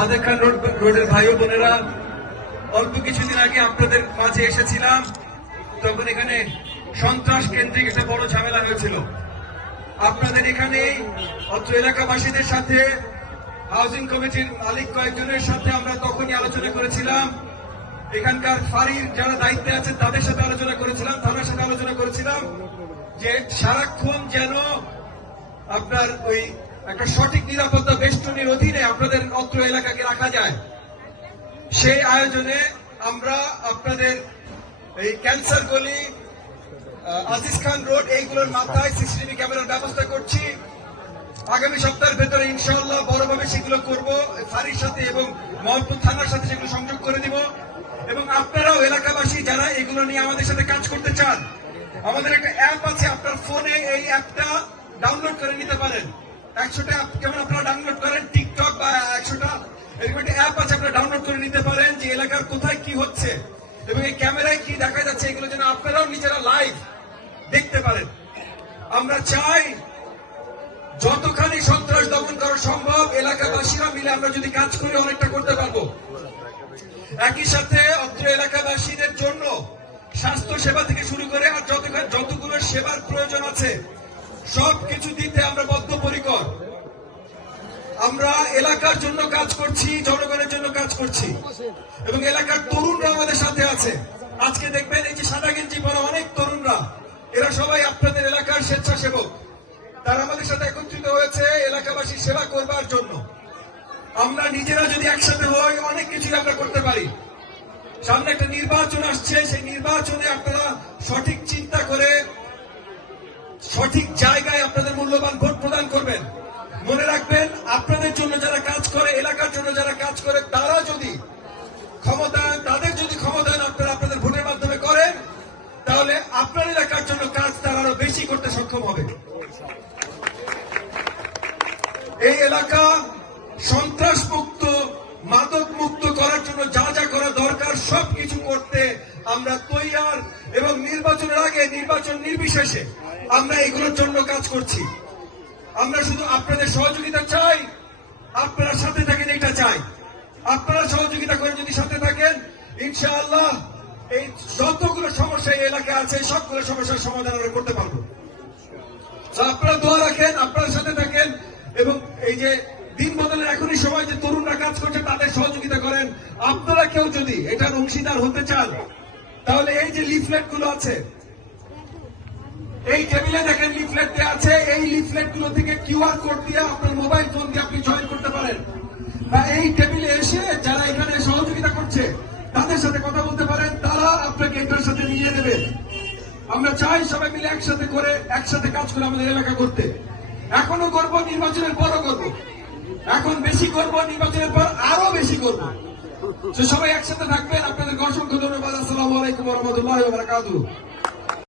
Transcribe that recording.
সাদেক খান রোডের ভাই ও বোনেরা, অল্প কিছুদিন আগে আপনাদের মাঝে এসেছিলাম, তখন এখানে সন্ত্রাস কেন্দ্রিক একটা বড় ঝামেলা হয়েছিল। আপনাদের এখানে অত্র এলাকাবাসীদের সাথে, হাউজিং কমিটির মালিক কয়েকজনের সাথে আমরা তখনই আলোচনা করেছিলাম, এখানকার ফাঁড়ির যারা দায়িত্বে আছেন তাদের সাথে আলোচনা করেছিলাম, থানার সাথে আলোচনা করেছিলাম যে সারাক্ষণ যেন আপনার ওই একটা সঠিক নিরাপত্তা বেষ্টনীর অধীনে আপনাদের অত্র এলাকাকে রাখা যায়। সেই আয়োজনে আমরা আপনাদের এই ক্যান্সার গলি, আজিজ খান রোড, এইগুলোর মাথায় সিসিটিভি ক্যামেরার ব্যবস্থা করছি। আগামী সপ্তাহের ভেতরে ইনশাআল্লাহ বড়ভাবে সেগুলো করব, ফাঁড়ির সাথে এবং মহলপুর থানার সাথে সেগুলো সংযোগ করে দিব। এবং আপনারাও এলাকাবাসী যারা এগুলো নিয়ে আমাদের সাথে কাজ করতে চান, আমাদের একটা অ্যাপ আছে, আপনার ফোনে এই অ্যাপটা ডাউনলোড করে নিতে পারেন। 100টা অ্যাপ যেমন আপনারা ডাউনলোড করেন, টিকটক বা 100টা এরকম একটা অ্যাপ আছে, আপনারা ডাউনলোড করে নিতে পারেন যে এলাকার কোথায় কি হচ্ছে এবং এই ক্যামেরায় কি দেখা যাচ্ছে, এগুলো যেন আপনারাও নিজেরা লাইভ দেখতে পারেন। আমরা চাই যতখানি সন্ত্রাস দমন করা সম্ভব এলাকাবাসীরা মিলে আমরা যদি কাজ করি অনেকটা করতে পারবো। একই সাথে অত্র এলাকাবাসীদের জন্য স্বাস্থ্য সেবা থেকে শুরু করে আর যতগুলো সেবার প্রয়োজন আছে সবকিছু দিতে আমরা বদ্ধপরিকর। আমরা এলাকার জন্য কাজ করছি, জনগণের জন্য কাজ করছি এবং এলাকার তরুণরা আমাদের সাথে আছে। আজকে দেখবেন এই যে সাদা গেঞ্জি পরা অনেক তরুণরা, এরা সবাই আপনাদের এলাকার স্বেচ্ছাসেবক। তারা আমাদের সাথে একত্রিত হয়েছে এলাকাবাসীর সেবা করবার জন্য। আমরা নিজেরা যদি একসাথে হই অনেক কিছুই আমরা করতে পারি। সামনে একটা নির্বাচন আসছে, সেই নির্বাচনে আপনারা সঠিক চিন্তা করে সঠিক জায়গায় আপনাদের মূল্যবান ভোট প্রদান করবেন। মনে রাখবেন, আপনাদের জন্য যারা কাজ করে, এলাকার জন্য যারা কাজ করে, তারা যদি তাদের যদি ক্ষমতায়ন আপনারা আপনাদের ভোটের মাধ্যমে করেন, তাহলে আপনার এলাকার জন্য কাজ তারা আরো বেশি করতে সক্ষম হবে। এই এলাকা সন্ত্রাস মুক্ত, মাদক মুক্ত করার জন্য যা যা করা দরকার সবকিছু করতে আমরা তৈয়ার এবং নির্বাচনের আগে, নির্বাচন নির্বিশেষে আমরা এগুলোর জন্য কাজ করছি। আমরা শুধু আপনাদের সহযোগিতা চাই, আপনারা সাথে থাকেন এটা চাই। আপনারা সহযোগিতা করে যদি সাথে থাকেন, ইনশাআল্লাহ এই যতগুলো সমস্যা এই এলাকায় আছে সবগুলো সমস্যার সমাধান আমরা করতে পারবো। আপনারা দোয়া রাখেন, আপনারা সাথে থাকেন এবং এই যে দিন বদলের এখনই সময় যে তরুণরা কাজ করছে তাদের সহযোগিতা করেন। আপনারা কেউ যদি এটার অংশীদার হতে চান, তাহলে এই যে লিফলেট গুলো আছে, এই টেবিলে দেখেন লিফলেট দেওয়া আছে, এই লিফলেট গুলো থেকে কিউআর কোড দিয়ে আপনার মোবাইল ফোন দিয়ে আপনি জয়েন করতে পারেন, বা এই টেবিলে এসে যারা এখানে সহযোগিতা করছে তাদের সাথে কথা বলতে পারেন, তারা আপনাকে এটার সাথে নিয়ে নেবে। আমরা চাই সবাই মিলে একসাথে করে একসাথে কাজ করে আমাদের এলাকা করতে। এখনো করবো, নির্বাচনের পরও করবো, এখন বেশি করবো, নির্বাচনের পর আরো বেশি করবো। সবাই একসাথে থাকবেন। আপনাদের অসংখ্য ধন্যবাদ। আসসালামু আলাইকুম ওয়া রাহমাতুল্লাহি ওয়া বারাকাতুহু।